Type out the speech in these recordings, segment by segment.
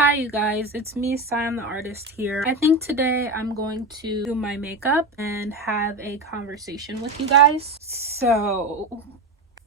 Hi you guys, it's me, Sion the artist here. I think today I'm going to do my makeup and have a conversation with you guys. So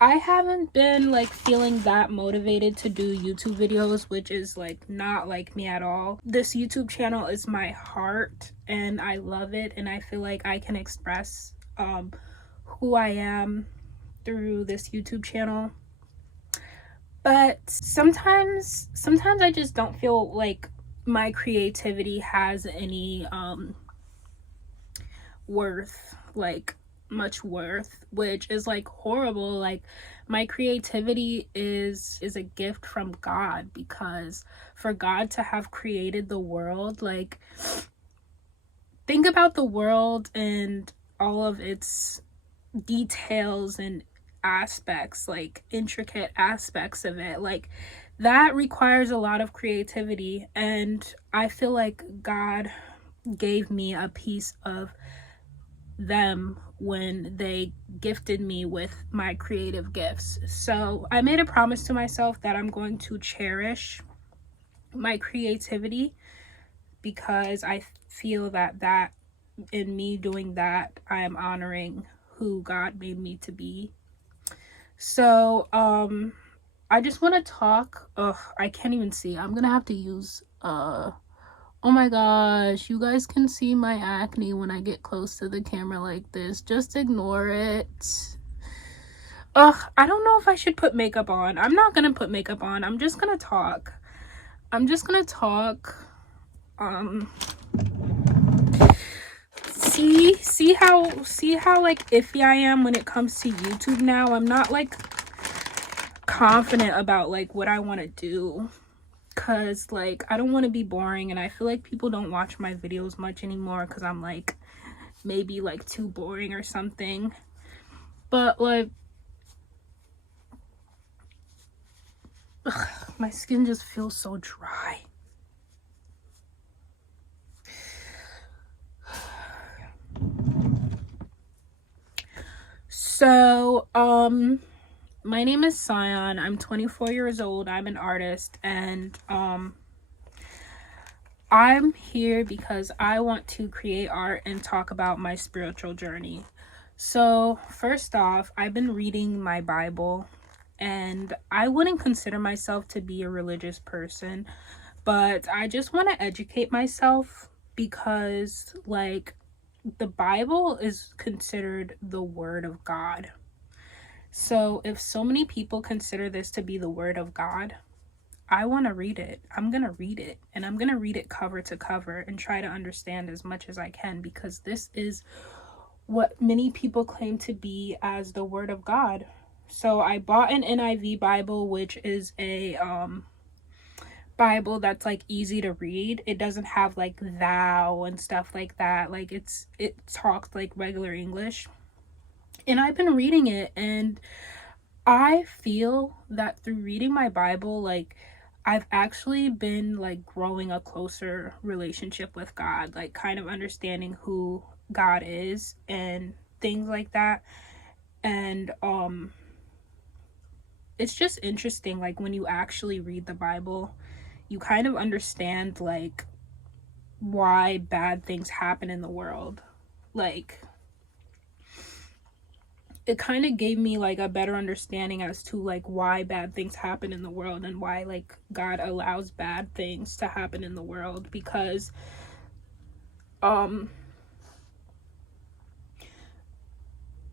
I haven't been like feeling that motivated to do YouTube videos, which is like not like me at all. This YouTube channel is my heart and I love it, and I feel like I can express who I am through this YouTube channel. But sometimes I just don't feel like my creativity has any worth, like much worth, which is like horrible. Like my creativity is a gift from God, because for God to have created the world, like think about the world and all of its details and aspects, like intricate aspects of it, like that requires a lot of creativity, and I feel like God gave me a piece of them when they gifted me with my creative gifts. So I made a promise to myself that I'm going to cherish my creativity, because I feel that in me doing that, I am honoring who God made me to be. So I just want to talk. I can't even see. I'm gonna have to use oh my gosh, you guys can see my acne when I get close to the camera like this. Just ignore it. I don't know if I should put makeup on. I'm not gonna put makeup on. I'm just gonna talk. See how like iffy I am when it comes to YouTube now. I'm not like confident about like what I want to do, because like I don't want to be boring, and I feel like people don't watch my videos much anymore because I'm like maybe like too boring or something. But like my skin just feels so dry. So my name is Sion. I'm 24 years old. I'm an artist, and I'm here because I want to create art and talk about my spiritual journey. So first off, I've been reading my Bible, and I wouldn't consider myself to be a religious person, but I just want to educate myself, because like the Bible is considered the word of God. So if so many people consider this to be the word of God, I want to read it. I'm going to read it, and I'm going to read it cover to cover and try to understand as much as I can, because this is what many people claim to be as the word of God. So I bought an NIV Bible, which is a Bible that's like easy to read. It doesn't have like thou and stuff like that. Like it talks like regular English. And I've been reading it, and I feel that through reading my Bible, like I've actually been like growing a closer relationship with God, like kind of understanding who God is and things like that. And it's just interesting, like when you actually read the Bible, you kind of understand like why bad things happen in the world. Like it kind of gave me like a better understanding as to like why bad things happen in the world, and why like God allows bad things to happen in the world, because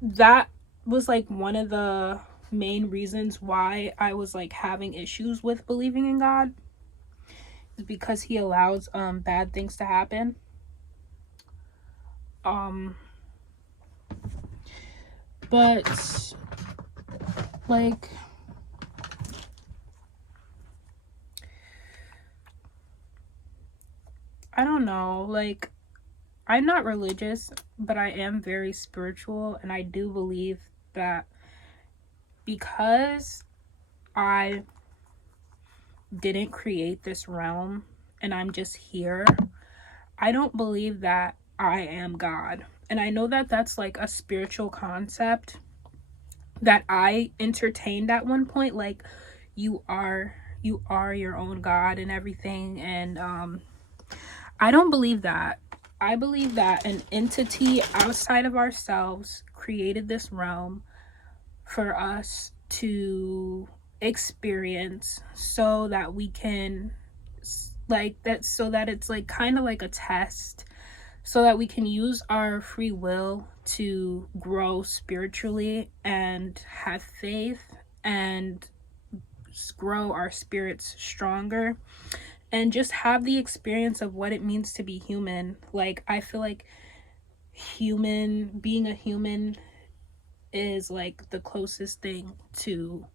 that was like one of the main reasons why I was like having issues with believing in God, is because he allows bad things to happen. But like I don't know, like I'm not religious, but I am very spiritual, and I do believe that because I didn't create this realm and I'm just here, I don't believe that I am God. And I know that that's like a spiritual concept that I entertained at one point, like you are you are your own God and everything. And I don't believe that. I believe that an entity outside of ourselves created this realm for us to experience, so that we can, like, that, so that it's like kind of like a test, so that we can use our free will to grow spiritually and have faith and grow our spirits stronger, and just have the experience of what it means to be human. Like, I feel like being a human is like the closest thing to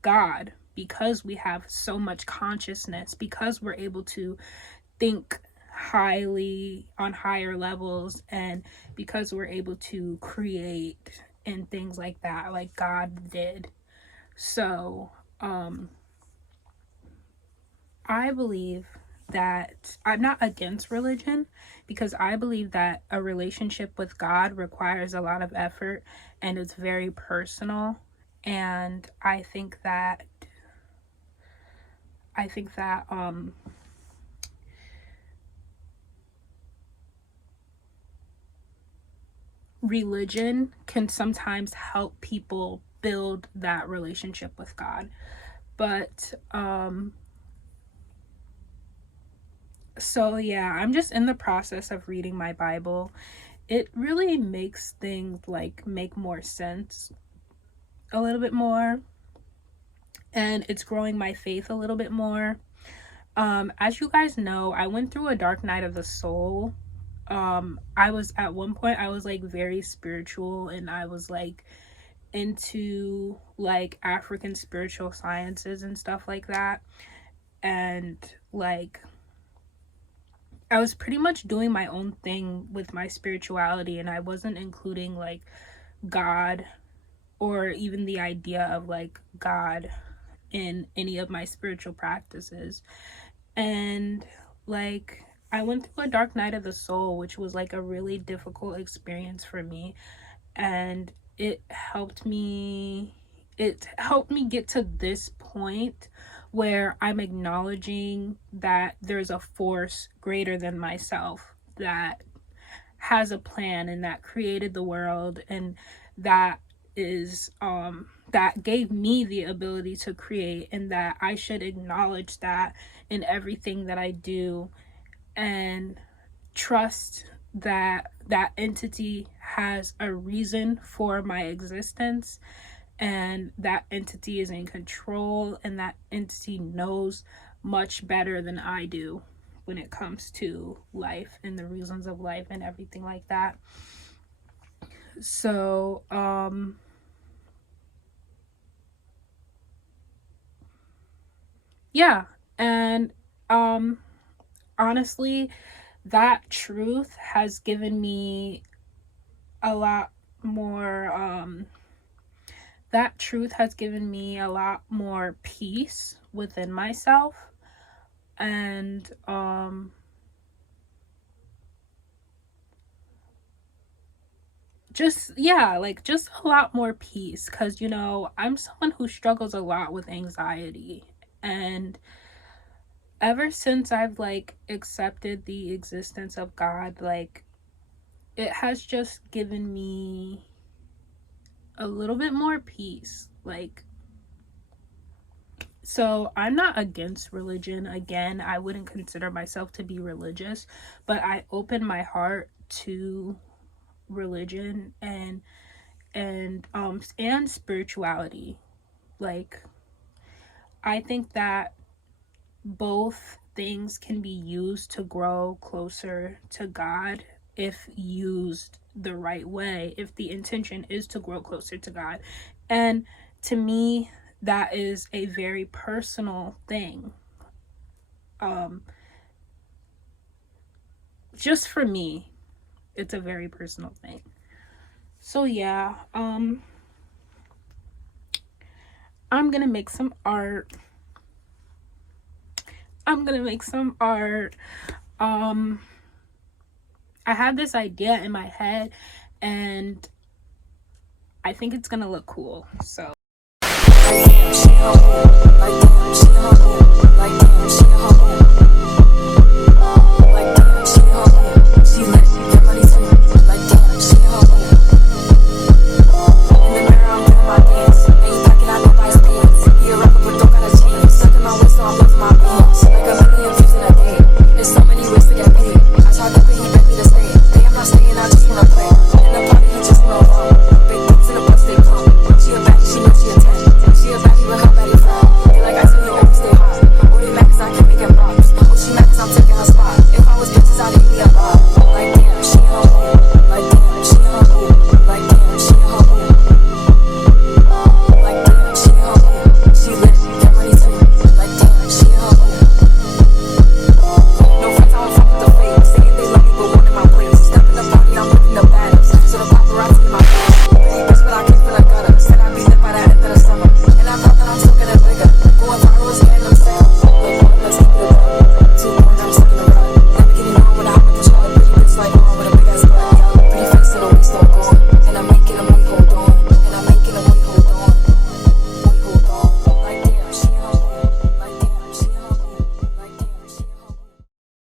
God, because we have so much consciousness, because we're able to think highly on higher levels, and because we're able to create and things like that, like God did. So I believe that I'm not against religion, because I believe that a relationship with God requires a lot of effort and it's very personal. And I think that religion can sometimes help people build that relationship with God. But so yeah, I'm just in the process of reading my Bible. It really makes things like make more sense a little bit more, and it's growing my faith a little bit more. As you guys know, I went through a dark night of the soul. I was, at one point I was like very spiritual, and I was like into like African spiritual sciences and stuff like that, and like I was pretty much doing my own thing with my spirituality, and I wasn't including like God or even the idea of like God in any of my spiritual practices. And like I went through a dark night of the soul, which was like a really difficult experience for me, and it helped me get to this point where I'm acknowledging that there's a force greater than myself that has a plan and that created the world, and that is that gave me the ability to create, and that I should acknowledge that in everything that I do, and trust that that entity has a reason for my existence, and that entity is in control, and that entity knows much better than I do when it comes to life and the reasons of life and everything like that. So yeah, and honestly, that truth has given me a lot more peace within myself, and just a lot more peace, because you know, I'm someone who struggles a lot with anxiety, and ever since I've like accepted the existence of God, like it has just given me a little bit more peace. Like, so I'm not against religion. Again, I wouldn't consider myself to be religious, but I open my heart to religion and spirituality. Like, I think that both things can be used to grow closer to God if used the right way, if the intention is to grow closer to God. And to me, that is a very personal thing. Just for me, it's a very personal thing. So yeah, I'm gonna make some art. I have this idea in my head, and I think it's gonna look cool. So damn, she a hoe. Like damn, she a hoe.